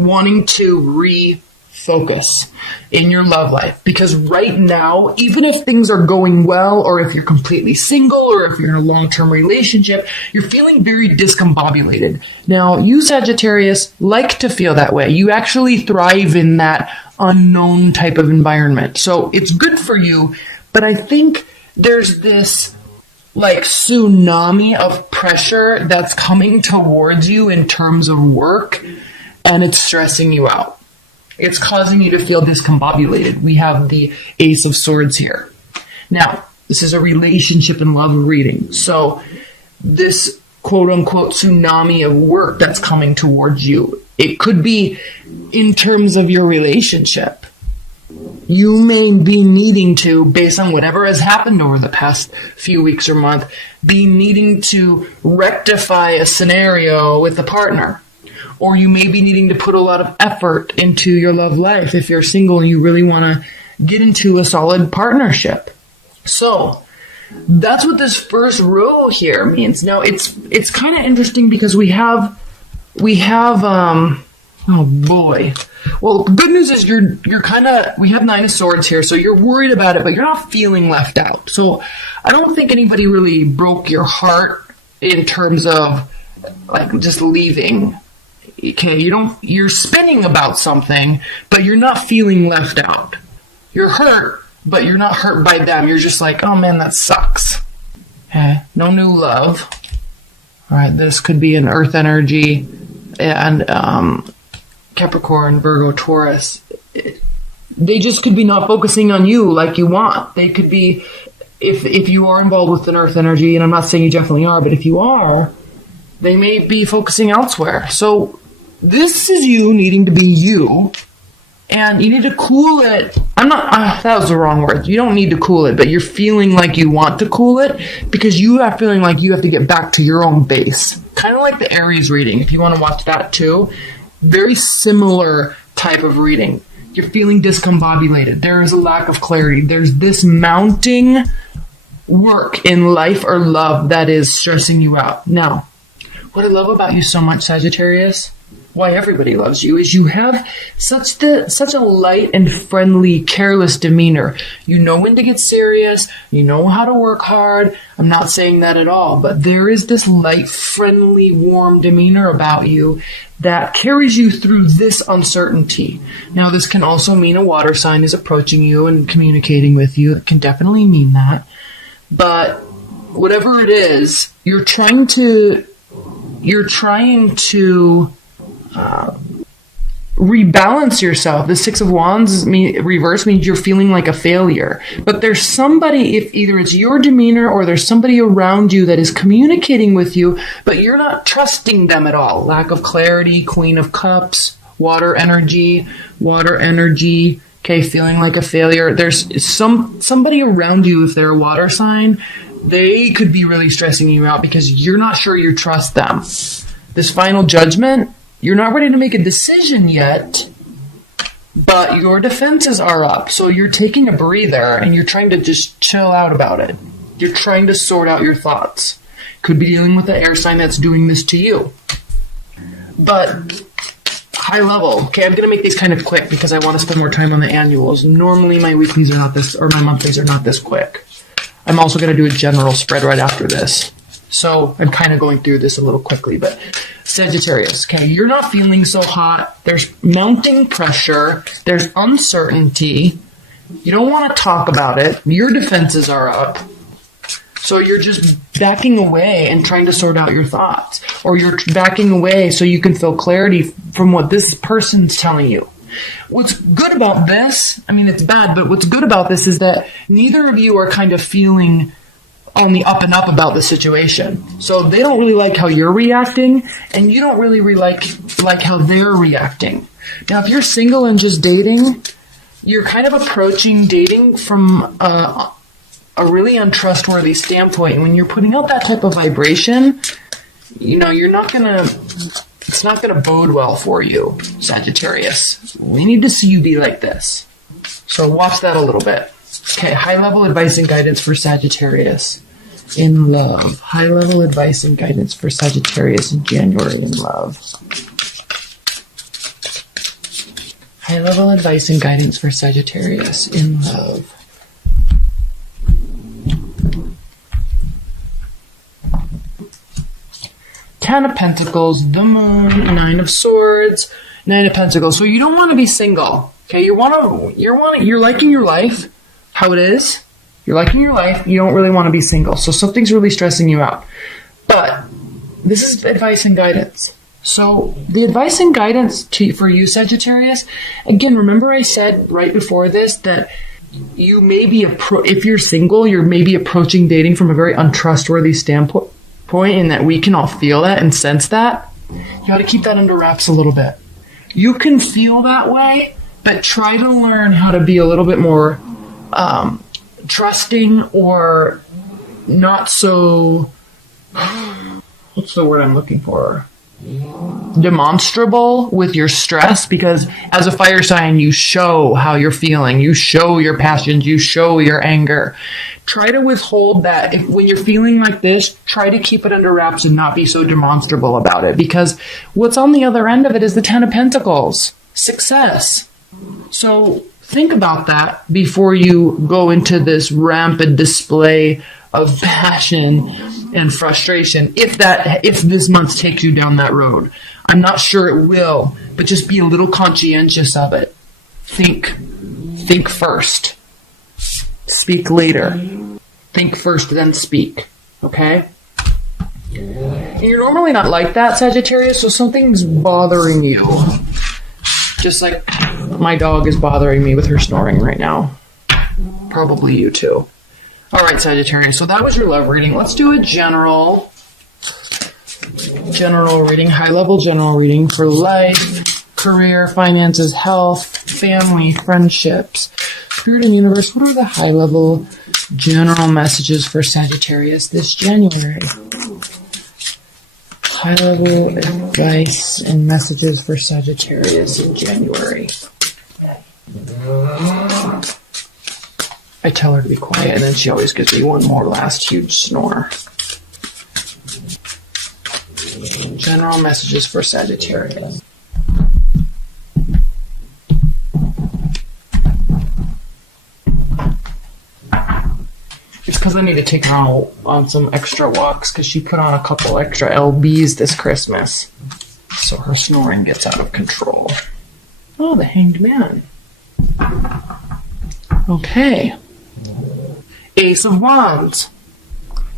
wanting to refocus in your love life. Because right now, even if things are going well, or if you're completely single, or if you're in a long-term relationship, you're feeling very discombobulated. Now, you Sagittarius like to feel that way. You actually thrive in that unknown type of environment. So it's good for you, but I think there's this like tsunami of pressure that's coming towards you in terms of work, and it's stressing you out. It's causing you to feel discombobulated. We have the Ace of Swords here. Now, this is a relationship and love reading. So this quote unquote tsunami of work that's coming towards you, it could be in terms of your relationship. You may be needing to, based on whatever has happened over the past few weeks or month, be needing to rectify a scenario with a partner. Or you may be needing to put a lot of effort into your love life if you're single and you really want to get into a solid partnership. So that's what this first row here means. Now it's kind of interesting because we have oh boy. Well, good news is you're kind of, we have Nine of Swords here, so you're worried about it, but you're not feeling left out. So I don't think anybody really broke your heart in terms of like just leaving. Okay, you're spinning about something, but you're not feeling left out. You're hurt, but you're not hurt by them. You're just like, oh man, that sucks. Okay, no new love. All right, this could be an earth energy and Capricorn, Virgo, Taurus. They just could be not focusing on you like you want. They could be, if you are involved with an earth energy, and I'm not saying you definitely are, but if you are, they may be focusing elsewhere. So this is you needing to be you, and you need to cool it. That was the wrong word. You don't need to cool it, but you're feeling like you want to cool it because you are feeling like you have to get back to your own base. Kind of like the Aries reading, if you want to watch that too. Very similar type of reading. You're feeling discombobulated. There is a lack of clarity. There's this mounting work in life or love that is stressing you out. Now, what I love about you so much, Sagittarius, why everybody loves you, is you have such a light and friendly, careless demeanor. You know when to get serious. You know how to work hard. I'm not saying that at all, but there is this light, friendly, warm demeanor about you that carries you through this uncertainty. Now, this can also mean a water sign is approaching you and communicating with you. It can definitely mean that. But whatever it is, you're trying to rebalance yourself. The Six of Wands reverse means you're feeling like a failure. But there's somebody, if either it's your demeanor or there's somebody around you that is communicating with you, but you're not trusting them at all. Lack of clarity, Queen of Cups, water energy. Okay, feeling like a failure. There's somebody around you, if they're a water sign, they could be really stressing you out because you're not sure you trust them. This final judgment, you're not ready to make a decision yet, but your defenses are up. So you're taking a breather and you're trying to just chill out about it. You're trying to sort out your thoughts. Could be dealing with the air sign that's doing this to you. But high level, okay, I'm going to make these kind of quick because I want to spend more time on the annuals. Normally my weeklies are not this, or my monthlies are not this quick. I'm also going to do a general spread right after this. So I'm kind of going through this a little quickly, but Sagittarius, okay, you're not feeling so hot. There's mounting pressure. There's uncertainty. You don't want to talk about it. Your defenses are up. So you're just backing away and trying to sort out your thoughts. Or you're backing away so you can feel clarity from what this person's telling you. What's good about this, I mean, it's bad, but what's good about this is that neither of you are kind of feeling on the up and up about the situation. So they don't really like how you're reacting, and you don't really like how they're reacting. Now, if you're single and just dating, you're kind of approaching dating from a really untrustworthy standpoint. And when you're putting out that type of vibration, it's not gonna bode well for you, Sagittarius. We need to see you be like this. So watch that a little bit. Okay, high-level advice and guidance for Sagittarius in love. High-level advice and guidance for Sagittarius in January in love. High-level advice and guidance for Sagittarius in love. Ten of Pentacles, the Moon, Nine of Swords, Nine of Pentacles. So you don't want to be single. Okay, you're liking your life, how it is. You're liking your life. You don't really want to be single. So something's really stressing you out. But this is advice and guidance. So the advice and guidance for you, Sagittarius, again, remember I said right before this that you may be, if you're single, you're maybe approaching dating from a very untrustworthy standpoint, and that we can all feel that and sense that. You got to keep that under wraps a little bit. You can feel that way, but try to learn how to be a little bit more trusting or not so, what's the word I'm looking for? Demonstrable with your stress, because as a fire sign, you show how you're feeling. You show your passions. You show your anger. Try to withhold that. When you're feeling like this, try to keep it under wraps and not be so demonstrable about it, because what's on the other end of it is the Ten of Pentacles. Success. So think about that before you go into this rampant display of passion and frustration. If this month takes you down that road, I'm not sure it will, but just be a little conscientious of it. Think first. Speak later. Think first, then speak. Okay? And you're normally not like that, Sagittarius, so something's bothering you. Just like my dog is bothering me with her snoring right now. Probably you too. All right, Sagittarius, so that was your love reading. Let's do a general reading, high-level general reading for life, career, finances, health, family, friendships. Spirit and universe, what are the high-level general messages for Sagittarius this January? High-level advice and messages for Sagittarius in January. I tell her to be quiet, and then she always gives me one more last huge snore. General messages for Sagittarius. It's because I need to take her on some extra walks, because she put on a couple extra lbs this Christmas. So her snoring gets out of control. Oh, the Hanged Man. Okay. Ace of Wands.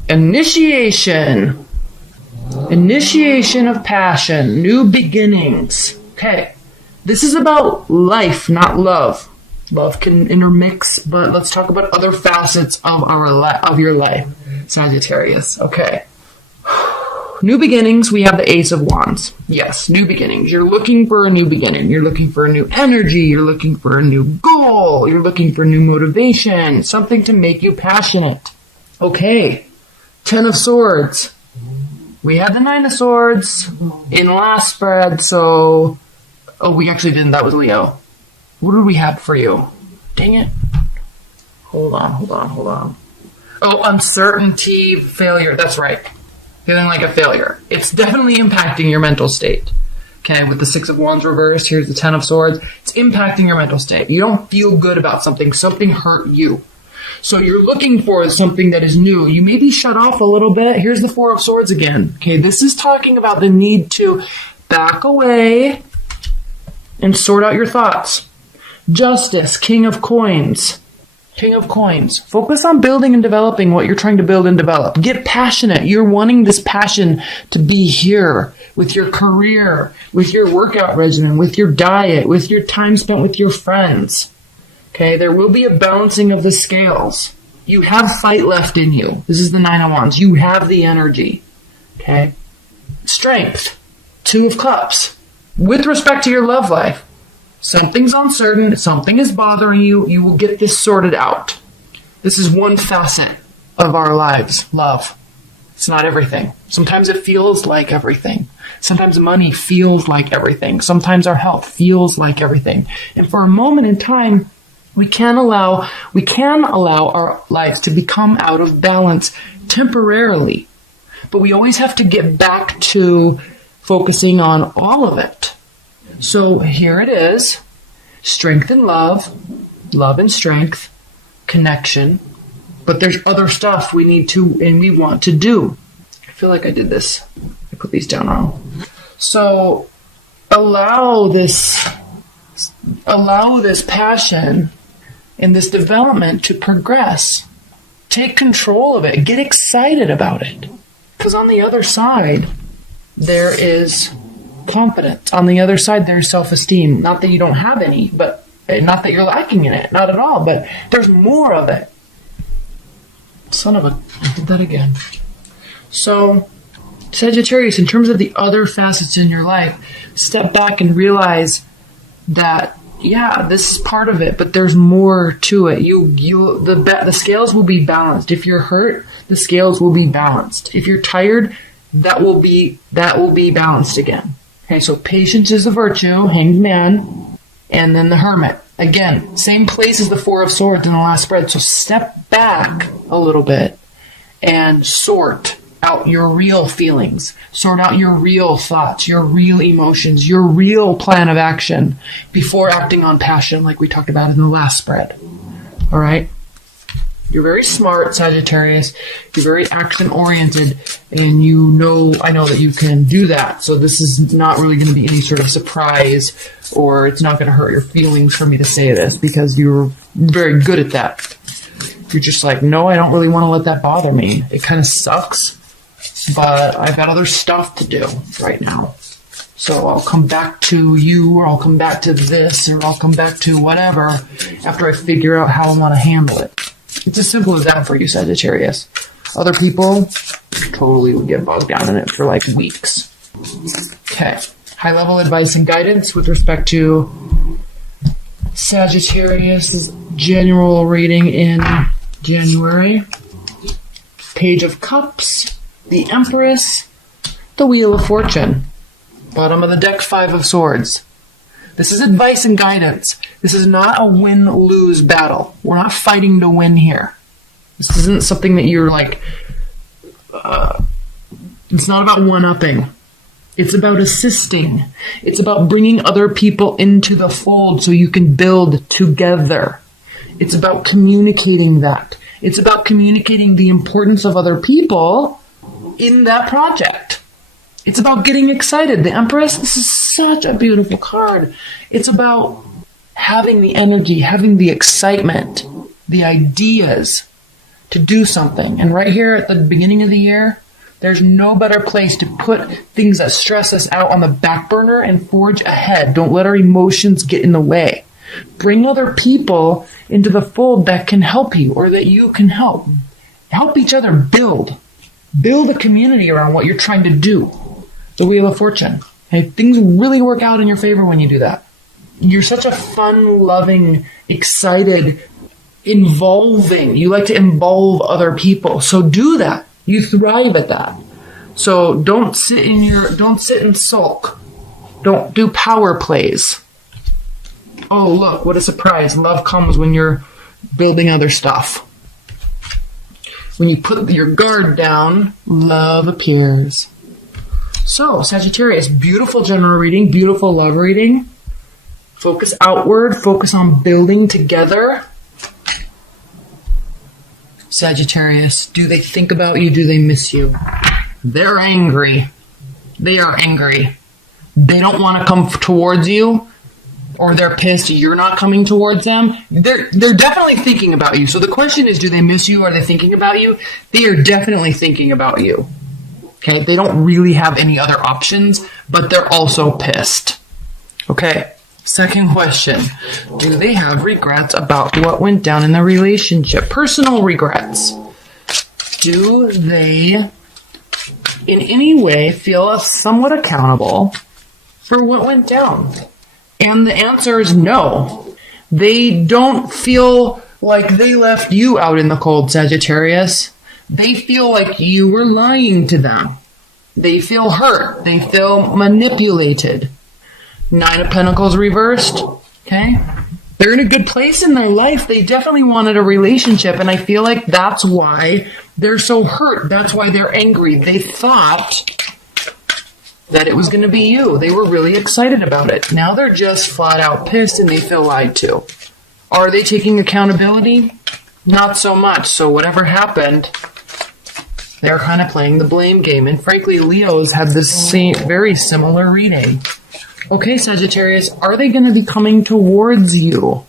Initiation. Initiation of passion. New beginnings. Okay. This is about life, not love. Love can intermix, but let's talk about other facets of of your life, Sagittarius. Okay. New beginnings, we have the Ace of Wands. Yes, new beginnings. You're looking for a new beginning. You're looking for a new energy. You're looking for a new goal. You're looking for new motivation. Something to make you passionate. Okay. Ten of Swords. We had the Nine of Swords in last spread, so... Oh, we actually didn't. That was Leo. What did we have for you? Dang it. Hold on. Oh, uncertainty, failure. That's right. Feeling like a failure. It's definitely impacting your mental state. Okay, with the Six of Wands reversed, here's the Ten of Swords. It's impacting your mental state. You don't feel good about something. Something hurt you. So you're looking for something that is new. You may be shut off a little bit. Here's the Four of Swords again. Okay, this is talking about the need to back away and sort out your thoughts. Justice, King of Coins. King of Coins. Focus on building and developing what you're trying to build and develop. Get passionate. You're wanting this passion to be here with your career, with your workout regimen, with your diet, with your time spent with your friends. Okay, there will be a balancing of the scales. You have fight left in you. This is the Nine of Wands. You have the energy. Okay? Strength. Two of Cups. With respect to your love life, something's uncertain, something is bothering you, you will get this sorted out. This is one facet of our lives, love. It's not everything. Sometimes it feels like everything. Sometimes money feels like everything. Sometimes our health feels like everything. And for a moment in time, we can allow our lives to become out of balance temporarily. But we always have to get back to focusing on all of it. So here it is. Strength and love, love and strength, connection. But there's other stuff we need to and we want to do. I feel like I did this. I put these down wrong. So allow this passion and this development to progress. Take control of it. Get excited about it. Because on the other side, there is confidence. On the other side, there's self-esteem. Not that you don't have any, but not that you're lacking in it. Not at all. But there's more of it. Son of a... I did that again. So, Sagittarius, in terms of the other facets in your life, step back and realize that, yeah, this is part of it, but there's more to it. The scales will be balanced. If you're hurt, the scales will be balanced. If you're tired, that will be balanced again. Okay, so patience is a virtue, Hanged Man, and then the Hermit. Again, same place as the Four of Swords in the last spread. So step back a little bit and sort out your real feelings, sort out your real thoughts, your real emotions, your real plan of action before acting on passion like we talked about in the last spread. All right? You're very smart, Sagittarius. You're very action-oriented, and I know that you can do that. So this is not really going to be any sort of surprise, or it's not going to hurt your feelings for me to say this, because you're very good at that. You're just like, no, I don't really want to let that bother me. It kind of sucks, but I've got other stuff to do right now. So I'll come back to you, or I'll come back to this, or I'll come back to whatever after I figure out how I want to handle it. It's as simple as that for you, Sagittarius. Other people totally would get bogged down in it for like weeks. Okay. High-level advice and guidance with respect to Sagittarius' general reading in January. Page of Cups, the Empress, the Wheel of Fortune. Bottom of the deck, Five of Swords. This is advice and guidance. This is not a win-lose battle. We're not fighting to win here. This isn't something that you're like... it's not about one-upping. It's about assisting. It's about bringing other people into the fold so you can build together. It's about communicating that. It's about communicating the importance of other people in that project. It's about getting excited. The Empress, this is such a beautiful card. It's about having the energy, having the excitement, the ideas to do something. And right here at the beginning of the year, there's no better place to put things that stress us out on the back burner and forge ahead. Don't let our emotions get in the way. Bring other people into the fold that can help you, or that you can help. Help each other build. Build a community around what you're trying to do. The Wheel of Fortune. Okay? Things really work out in your favor when you do that. You're such a fun-loving, excited, involving. You like to involve other people. So do that. You thrive at that. So don't sit and sulk. Don't do power plays. Oh, look, what a surprise. Love comes when you're building other stuff. When you put your guard down, love appears. So, Sagittarius, beautiful general reading, beautiful love reading. Focus outward, focus on building together. Sagittarius, do they think about you? Do they miss you? They're angry. They are angry. They don't want to come towards you, or they're pissed you're not coming towards them. They're definitely thinking about you. So the question is, do they miss you? Are they thinking about you? They are definitely thinking about you. Okay, they don't really have any other options, but they're also pissed. Okay, second question. Do they have regrets about what went down in the relationship? Personal regrets. Do they, in any way, feel somewhat accountable for what went down? And the answer is no. They don't feel like they left you out in the cold, Sagittarius. They feel like you were lying to them. They feel hurt. They feel manipulated. Nine of Pentacles reversed. Okay? They're in a good place in their life. They definitely wanted a relationship, and I feel like that's why they're so hurt. That's why they're angry. They thought that it was going to be you. They were really excited about it. Now they're just flat out pissed and they feel lied to. Are they taking accountability? Not so much. So whatever happened, they're kind of playing the blame game. And frankly, Leos had the same, very similar reading. Okay, Sagittarius, are they going to be coming towards you?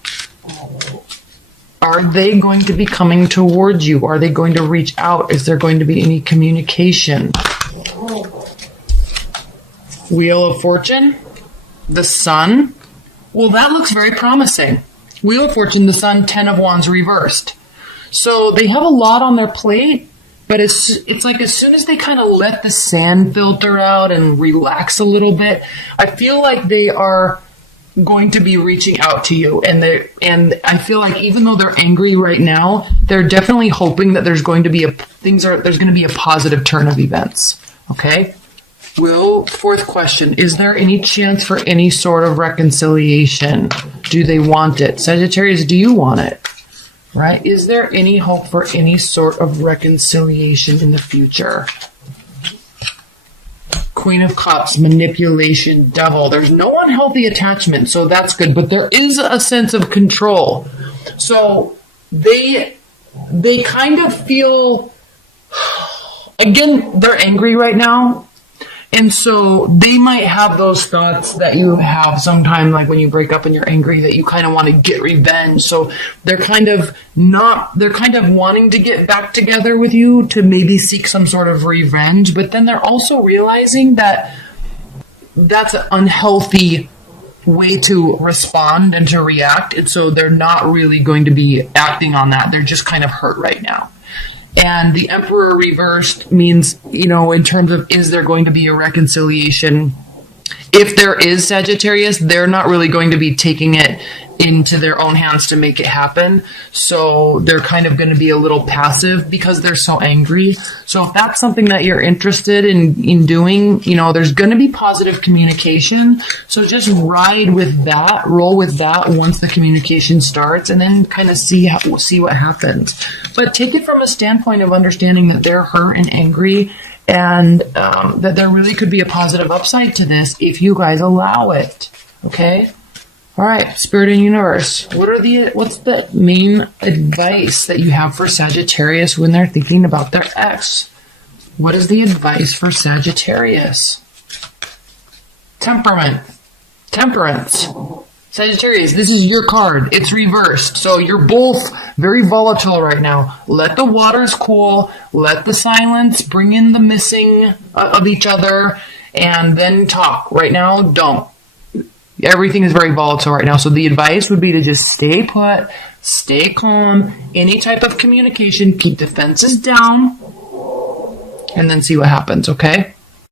Are they going to be coming towards you? Are they going to reach out? Is there going to be any communication? Wheel of Fortune, the Sun. Well, that looks very promising. Wheel of Fortune, the Sun, 10 of Wands reversed. So they have a lot on their plate, but it's like as soon as they kind of let the sand filter out and relax a little bit, I feel like they are going to be reaching out to you. And I feel like even though they're angry right now, they're definitely hoping that there's going to be a positive turn of events. Okay? Fourth question, is there any chance for any sort of reconciliation? Do they want it? Sagittarius, do you want it? Right? Is there any hope for any sort of reconciliation in the future? Queen of Cups, manipulation, Devil. There's no unhealthy attachment, so that's good. But there is a sense of control. So they kind of feel, again, they're angry right now. And so they might have those thoughts that you have sometime, like when you break up and you're angry, that you kind of want to get revenge. So they're kind of wanting to get back together with you to maybe seek some sort of revenge. But then they're also realizing that that's an unhealthy way to respond and to react. And so they're not really going to be acting on that. They're just kind of hurt right now. And the Emperor reversed means, in terms of, is there going to be a reconciliation? If there is, Sagittarius, they're not really going to be taking it into their own hands to make it happen. So they're kind of going to be a little passive because they're so angry. So if that's something that you're interested in doing, there's going to be positive communication. So just ride with that, roll with that once the communication starts, and then kind of see what happens. But take it from a standpoint of understanding that they're hurt and angry, and that there really could be a positive upside to this if you guys allow it. Okay? All right, Spirit and Universe, what's the main advice that you have for Sagittarius when they're thinking about their ex? What is the advice for Sagittarius? Temperance. Sagittarius, this is your card. It's reversed. So you're both very volatile right now. Let the waters cool. Let the silence bring in the missing of each other, and then talk. Right now, don't. Everything is very volatile right now. So the advice would be to just stay put, stay calm, any type of communication, keep defenses down, and then see what happens, okay?